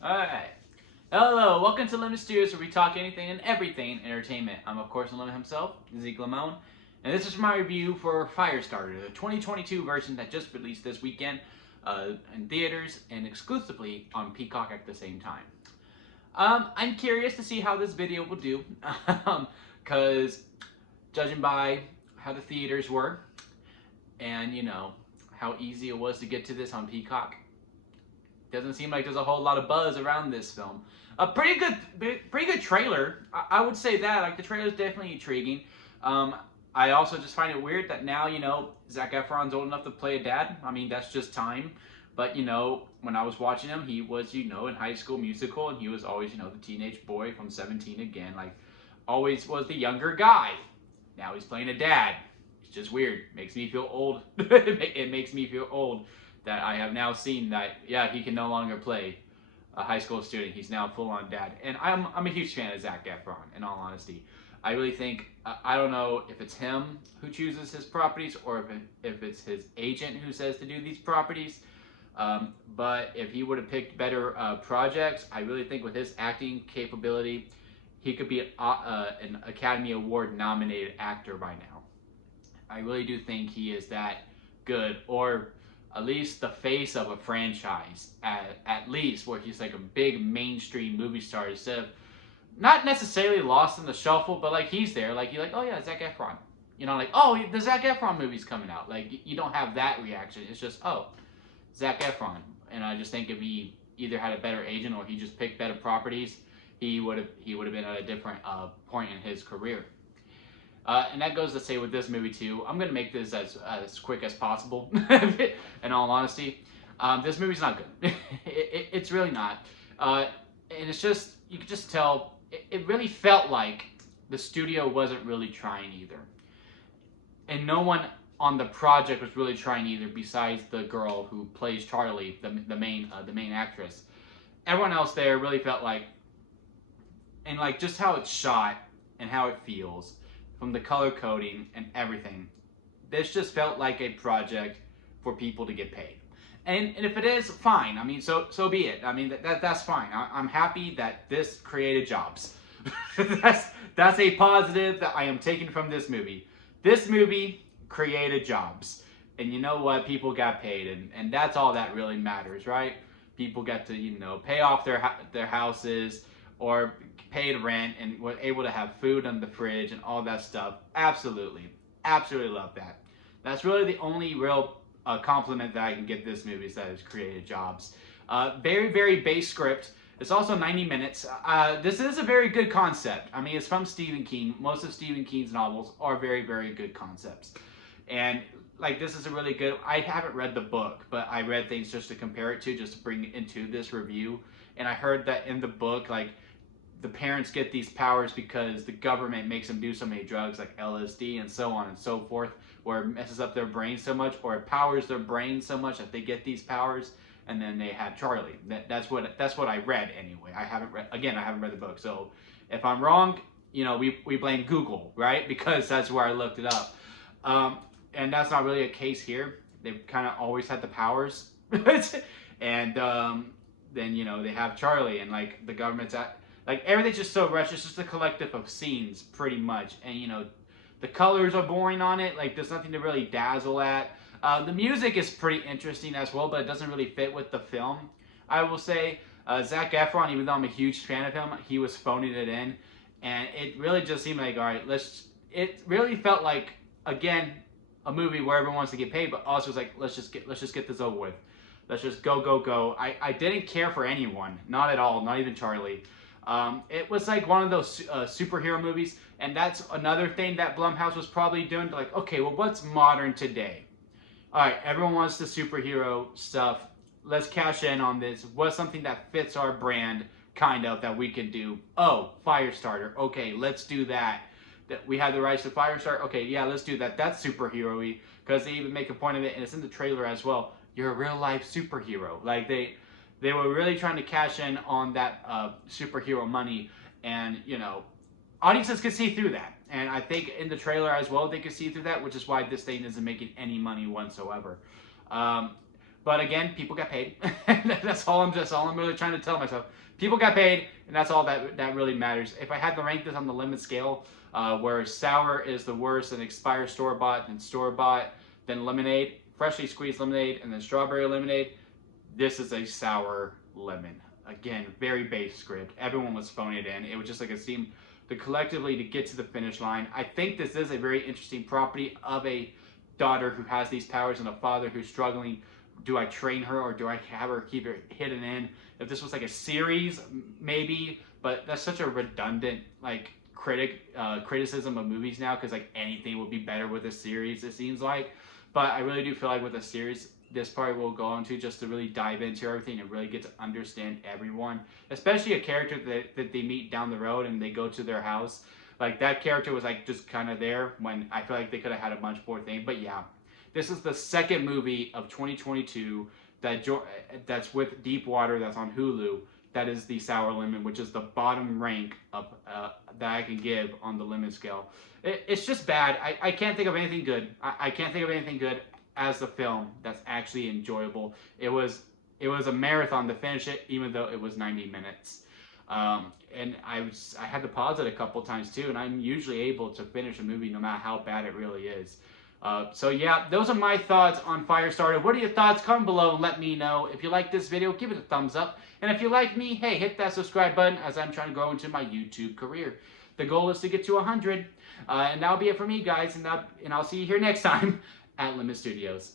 Alright. Hello, welcome to Limit Studios, where we talk anything and everything entertainment. I'm, of course, the Limit himself, Zeke Lamone, and this is my review for Firestarter, the 2022 version that just released this weekend in theaters and exclusively on Peacock at the same time. I'm curious to see how this video will do, because judging by how the theaters were, and, how easy it was to get to this on Peacock, doesn't seem like there's a whole lot of buzz around this film. A pretty good trailer. I would say that. Like, the trailer is definitely intriguing. I also just find it weird that now, Zac Efron's old enough to play a dad. I mean, that's just time. But, when I was watching him, he was, in High School Musical, and he was always, the teenage boy from 17 again. Like, always was the younger guy. Now he's playing a dad. It's just weird. Makes me feel old. It makes me feel old that I have now seen that, yeah, he can no longer play a high school student. He's now full-on dad. And I'm a huge fan of Zac Efron, in all honesty. I really think, I don't know if it's him who chooses his properties or if it's his agent who says to do these properties. But if he would have picked better projects, I really think with his acting capability, he could be an Academy Award nominated actor by now. I really do think he is that good, or at least the face of a franchise, at least, where he's like a big mainstream movie star instead of not necessarily lost in the shuffle, but like he's there, like you're like, oh yeah, Zac Efron, like, oh, the Zac Efron movie's coming out. Like, you don't have that reaction. It's just, oh, Zac Efron. And I just think if he either had a better agent or he just picked better properties, he would have been at a different point in his career. And that goes to say with this movie too. I'm gonna make this as quick as possible. In all honesty, this movie's not good. It's really not. And it's just, you can just tell. It really felt like the studio wasn't really trying either, and no one on the project was really trying either. Besides the girl who plays Charlie, the main actress, everyone else there really felt like, and like just how it's shot and how it feels, from the color coding and everything, this just felt like a project for people to get paid. And if it is, fine. I mean, so be it. I mean, that's fine. I'm happy that this created jobs. that's a positive that I am taking from this movie. This movie created jobs. And you know what? People got paid. And that's all that really matters, right? People got to, pay off their houses, or paid rent, and were able to have food in the fridge and all that stuff. Absolutely. Absolutely love that. That's really the only real compliment that I can give this movie, is that it's created jobs. Very, very base script. It's also 90 minutes. This is a very good concept. I mean, it's from Stephen King. Most of Stephen King's novels are very, very good concepts. And like, this is a really good, I haven't read the book, but I read things just to compare it to, just to bring it into this review. And I heard that in the book, like, the parents get these powers because the government makes them do so many drugs like LSD and so on and so forth, where it messes up their brain so much, or it powers their brain so much that they get these powers, and then they have Charlie. That's what I read anyway. I haven't read the book, so if I'm wrong, we blame Google, right? Because that's where I looked it up. And that's not really a case here. They've kind of always had the powers, and then they have Charlie, and like the government's at. Like, everything's just so rushed. It's just a collective of scenes, pretty much. And, the colors are boring on it. Like, there's nothing to really dazzle at. The music is pretty interesting as well, but it doesn't really fit with the film. I will say, Zac Efron, even though I'm a huge fan of him, he was phoning it in. And it really just seemed like, all right, it really felt like, again, a movie where everyone wants to get paid, but also was like, let's just get this over with. Let's just go. I didn't care for anyone. Not at all. Not even Charlie. It was like one of those superhero movies, and that's another thing that Blumhouse was probably doing. Like, okay, well, what's modern today? All right, everyone wants the superhero stuff. Let's cash in on this. What's something that fits our brand, kind of, that we can do? Oh, Firestarter. Okay, let's do that. That we have the rights to Firestarter. Okay, yeah, let's do that. That's superhero-y, because they even make a point of it, and it's in the trailer as well. You're a real-life superhero. Like, they were really trying to cash in on that superhero money, and, audiences could see through that. And I think in the trailer as well, they could see through that, which is why this thing isn't making any money whatsoever. But again, people got paid. That's all I'm really trying to tell myself. People got paid, and that's all that really matters. If I had to rank this on the limit scale, where sour is the worst, and expired store-bought, then store-bought, then lemonade, freshly squeezed lemonade, and then strawberry lemonade, this is a sour lemon. Again, very base script. Everyone was phoning it in. It was just like it seemed to collectively to get to the finish line. I think this is a very interesting property of a daughter who has these powers and a father who's struggling. Do I train her or do I have her keep it hidden in? If this was like a series, maybe, but that's such a redundant like criticism of movies now, because like anything would be better with a series, it seems like. But I really do feel like with a series, this part we'll go into just to really dive into everything and really get to understand everyone, especially a character that they meet down the road and they go to their house. Like that character was like just kind of there when I feel like they could have had a much more thing. But yeah, this is the second movie of 2022 that's with Deepwater, that's on Hulu. That is the sour lemon, which is the bottom rank of that I can give on the lemon scale. It's just bad. I can't think of anything good. I can't think of anything good as the film that's actually enjoyable. It was a marathon to finish it, even though it was 90 minutes. And I had to pause it a couple times too, and I'm usually able to finish a movie no matter how bad it really is. So yeah, those are my thoughts on Firestarter. What are your thoughts? Comment below and let me know. If you like this video, give it a thumbs up. And if you like me, hey, hit that subscribe button as I'm trying to grow into my YouTube career. The goal is to get to 100. And that'll be it for me, guys. And I'll see you here next time at Limit Studios.